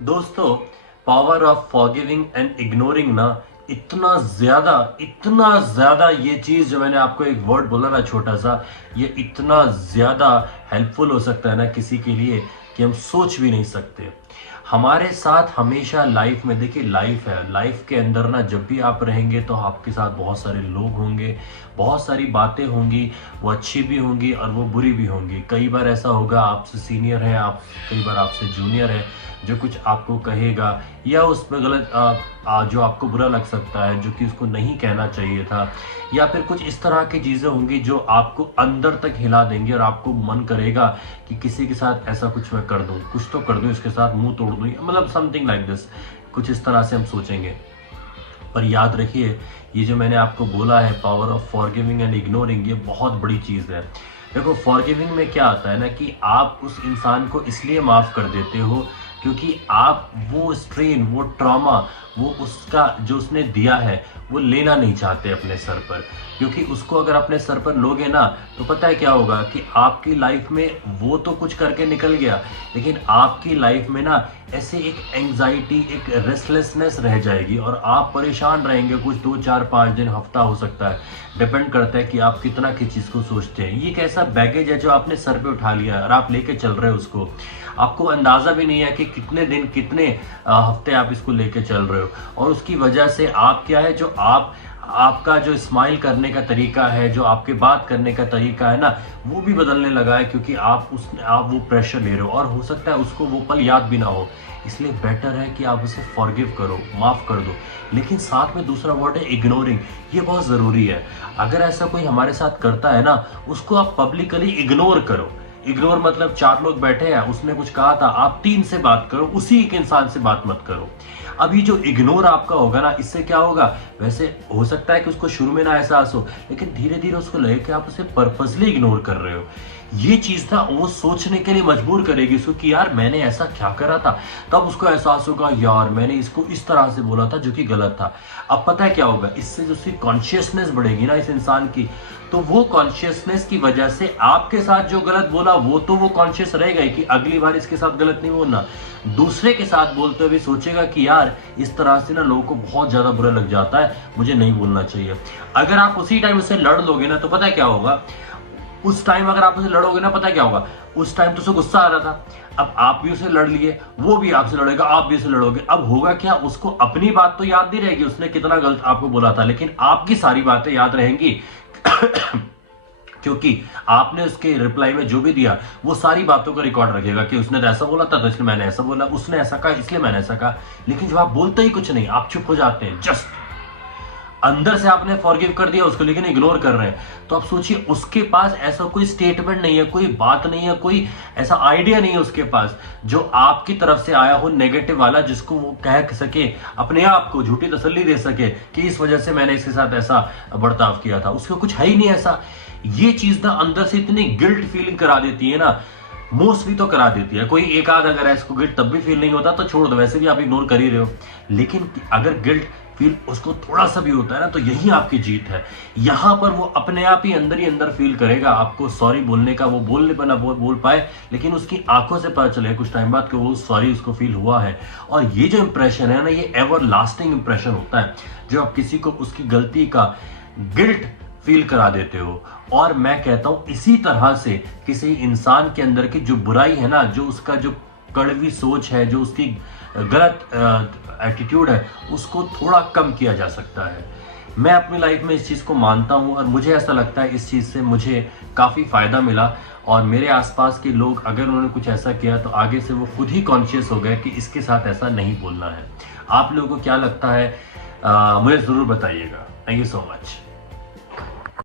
दोस्तों, power of forgiving and ignoring ना इतना ज्यादा ये चीज जो मैंने आपको एक वर्ड बोला ना छोटा सा, ये इतना ज्यादा हेल्पफुल हो सकता है ना किसी के लिए कि हम सोच भी नहीं सकते। हमारे साथ हमेशा लाइफ में, देखिए लाइफ है, लाइफ के अंदर ना जब भी आप रहेंगे तो आपके साथ बहुत सारे लोग होंगे, बहुत सारी बातें होंगी, वो अच्छी भी होंगी और वो बुरी भी होंगी। कई बार ऐसा होगा आपसे सीनियर है, आप कई बार आपसे जूनियर है, जो कुछ आपको कहेगा या उसमें गलत जो आपको बुरा लग सकता है, जो कि उसको नहीं कहना चाहिए था, या फिर कुछ इस तरह की चीज़ें होंगी जो आपको अंदर तक हिला देंगी और आपको मन करेगा कि किसी के साथ ऐसा कुछ मैं कर दूं, कुछ तो कर दूं, इसके साथ मुंह तोड़ दूं, मतलब समथिंग लाइक दिस, कुछ इस तरह से हम सोचेंगे। पर याद रखिए, ये जो मैंने आपको बोला है power of forgiving and ignoring, ये बहुत बड़ी चीज़ है। देखो, फॉरगिविंग में क्या आता है ना कि आप उस इंसान को इसलिए माफ़ कर देते हो क्योंकि आप वो स्ट्रेन, वो ट्रॉमा, वो उसका जो उसने दिया है वो लेना नहीं चाहते अपने सर पर। क्योंकि उसको अगर अपने सर पर लोगे ना तो पता है क्या होगा कि आपकी लाइफ में वो तो कुछ करके निकल गया, लेकिन आपकी लाइफ में ना ऐसे एक एंजाइटी, एक रेस्टलेसनेस रह जाएगी और आप परेशान रहेंगे कुछ 2 4 5 दिन, हफ्ता हो सकता है, डिपेंड करता है कि आप कितना किस चीज़ को सोचते हैं। ये एक ऐसा बैगेज है जो आपने सर पे उठा लिया और आप लेके चल रहे हो उसको, आपको अंदाजा भी नहीं है कि कितने दिन, कितने हफ्ते आप इसको लेके चल रहे हो। और उसकी वजह से आप क्या है, जो आपका जो स्माइल करने का तरीका है, जो आपके बात करने का तरीका है ना, वो भी बदलने लगा है क्योंकि आप वो प्रेशर ले रहे हो और हो सकता है उसको वो पल याद भी ना हो। इसलिए बेटर है कि आप उसे फॉरगिव करो, माफ़ कर दो। लेकिन साथ में दूसरा वर्ड है इग्नोरिंग, ये बहुत ज़रूरी है। अगर ऐसा कोई हमारे साथ करता है ना, उसको आप पब्लिकली इग्नोर करो। इग्नोर मतलब 4 लोग बैठे हैं, उसने कुछ कहा था, आप 3 से बात करो, उसी एक इंसान से बात मत करो। अभी जो इग्नोर आपका होगा ना, इससे क्या होगा, वैसे हो सकता है कि उसको शुरू में ना एहसास हो, लेकिन धीरे धीरे उसको लगे कि आप उसे पर्पसली इग्नोर कर रहे हो। ये चीज ना वो सोचने के लिए मजबूर करेगी उसको कि यार मैंने ऐसा क्या करा था। तब उसको एहसास होगा यार मैंने इसको इस तरह से बोला था जो कि गलत था। अब पता है क्या होगा, इससे जो उसकी कॉन्शियसनेस बढ़ेगी ना इस इंसान की, तो वो कॉन्शियसनेस की वजह से आपके साथ जो गलत बोला वो तो वो कॉन्शियस रहेगा ही कि अगली बार इसके साथ गलत नहीं बोलना। दूसरे के साथ बोलते हुए सोचेगा कि यार इस तरह से ना लोगों को बहुत ज्यादा बुरा लग जाता है, मुझे नहीं बोलना चाहिए। अगर आप उसी टाइम उससे लड़ लोगे ना तो पता है क्या होगा, उस टाइम अगर आप उसे लड़ोगे ना, पता है क्या होगा, उस टाइम तो उसे गुस्सा आ रहा था, अब आप भी उसे लड़ लिए, वो भी आपसे लड़ेगा, आप भी उसे लड़ोगे। अब होगा क्या, उसको अपनी बात तो याद नहीं रहेगी उसने कितना गलत आपको बोला था, लेकिन आपकी सारी बातें याद रहेंगी क्योंकि आपने उसके रिप्लाई में जो भी दिया वो सारी बातों का रिकॉर्ड रखेगा कि उसने तो ऐसा बोला था तो इसलिए मैंने ऐसा बोला, उसने ऐसा कहा इसलिए मैंने ऐसा कहा। लेकिन जब आप बोलते ही कुछ नहीं, आप चुप हो जाते हैं, जस्ट अंदर से आपने फॉरगिव कर दिया उसको लेकिन इग्नोर कर रहे हैं, तो आप सोचिए उसके पास ऐसा कोई स्टेटमेंट नहीं है, कोई बात नहीं है, कोई ऐसा आइडिया नहीं है उसके पास जो आपकी तरफ से आया हो नेगेटिव वाला, जिसको वो कह सके, अपने आप को झूठी तसल्ली दे सके कि इस वजह से मैंने इसके साथ ऐसा बर्ताव किया था। उसको कुछ है ही नहीं ऐसा। ये चीज ना अंदर से इतनी गिल्ट फीलिंग करा देती है ना, मोस्टली तो करा देती है, कोई एक आध अगर इसको गिल्ट तब भी फील नहीं होता तो छोड़ दो, वैसे भी आप इग्नोर कर ही रहे हो। लेकिन अगर गिल्ट फील उसको थोड़ा सा भी होता है ना, तो यही आपकी जीत है। यहां पर वो अपने आप ही अंदर फील करेगा आपको सॉरी बोलने का, वो बोलने पर ना बोल पाए, लेकिन उसकी आंखों से पता चले कुछ टाइम बाद कि वो सॉरी उसको फील हुआ है। और ये जो इंप्रेशन है ना, ये एवर लास्टिंग इंप्रेशन होता है, जो आप किसी को उसकी गलती का गिल्ट फील करा देते हो। और मैं कहता हूं इसी तरह से किसी इंसान के अंदर की जो बुराई है ना, जो उसका जो कड़वी सोच है, जो उसकी गलत एटीट्यूड है, उसको थोड़ा कम किया जा सकता है। मैं अपनी लाइफ में इस चीज़ को मानता हूँ और मुझे ऐसा लगता है इस चीज़ से मुझे काफ़ी फ़ायदा मिला। और मेरे आसपास के लोग अगर उन्होंने कुछ ऐसा किया तो आगे से वो खुद ही कॉन्शियस हो गए कि इसके साथ ऐसा नहीं बोलना है। आप लोगों को क्या लगता है, मुझे ज़रूर बताइएगा। Thank you so much.